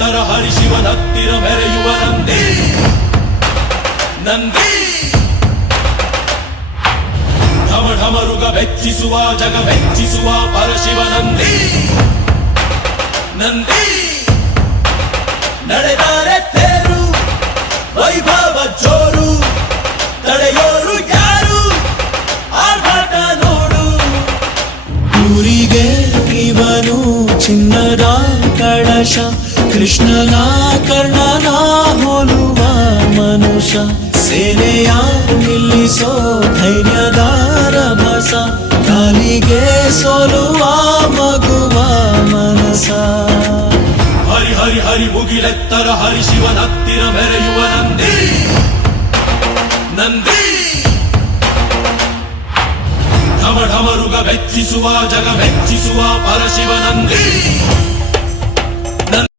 ಮುಗಿಲೆತ್ತರ ಹರಿಶಿವನತ್ತಿರ ಮೆರೆಯುವ ನಂದಿ ನಂದಿ ಢಮ ಢಮರುಗ ಬೆಚ್ಚಿಸುವ ಜಗ ಬೆಚ್ಚಿಸುವ ಪರಶಿವ ನಂದಿ ನಂದಿ ನಡೆದರೆ ತೇರು ವೈಭವ ಜೋರು ತಡೆಯೋರು ಯಾರು ಆರ್ಭಟ ನೋಡು ಊರಿಗೆ ಇವನು ಚಿನ್ನದ ಕಳಶ ಕೃಷ್ಣನ ಕರ್ಣನ ಹೋಲುವ ಮನುಷ್ಯ ಸೇನೆಯ ನಿಲ್ಲಿಸೋ ಧೈರ್ಯದ ರಭಸ ಕಾಲಿಗೆ ಸೋಲುವ ಮಗುವ ಮನಸ ಹರಿ ಹರಿ ಹರಿ ಮುಗಿಲೆತ್ತರ ಹರಿಶಿವನತ್ತಿರ ಮೆರೆಯುವ ನಂದಿ ನಂದಿ ಢಮ ಢಮರುಗ ಬೆಚ್ಚಿಸುವ ಜಗ ಬೆಚ್ಚಿಸುವ ಪರಶಿವ ನಂದಿ